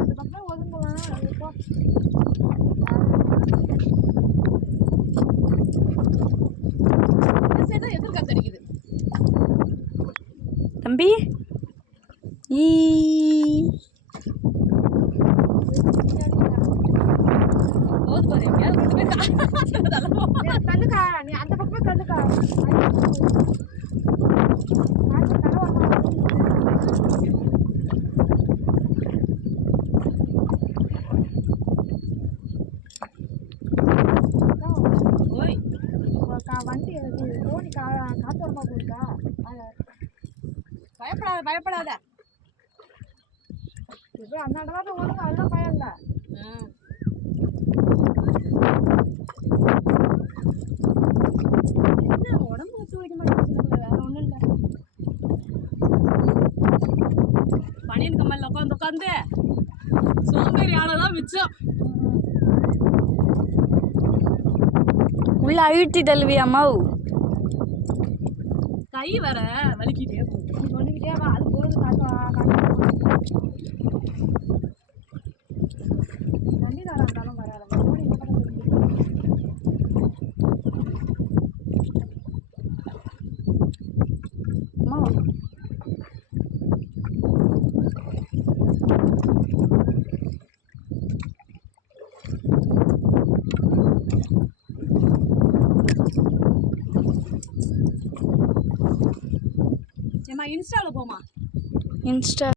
இந்த பக்கம் ஒதுங்கலாம். எதிர்காத்து அடிக்குது தம்பி. ஈ கல்லுக்கா, நீ அந்த பக்கமே கல்லுக்கா. வண்டி தோணி காத்தோரமா போயிருக்கா. பயப்படாத பயப்படாத. இப்போ அந்த இடத்துல ஒழுங்கு அதெல்லாம் பயம் இல்லை. என்ன உடம்பு ஒத்துழைக்க மாட்டேங்குது, வேற ஒன்றும் இல்லை. பனியன் கம்மல்ல உட்காந்து உட்காந்து சோம்பேறி ஆளதான் மிச்சம். உள்ள அழுத்தி தள்ளுவியாமா? கை வர வலிக்கிட்டே சொல்லிக்கிட்டே வா. அது போகுது தண்ணி தாரா இருந்தாலும் பரவாயில்ல. தோணி இந்த பக்கம் இன்ஸ்டால போமா. இன்ஸ்டா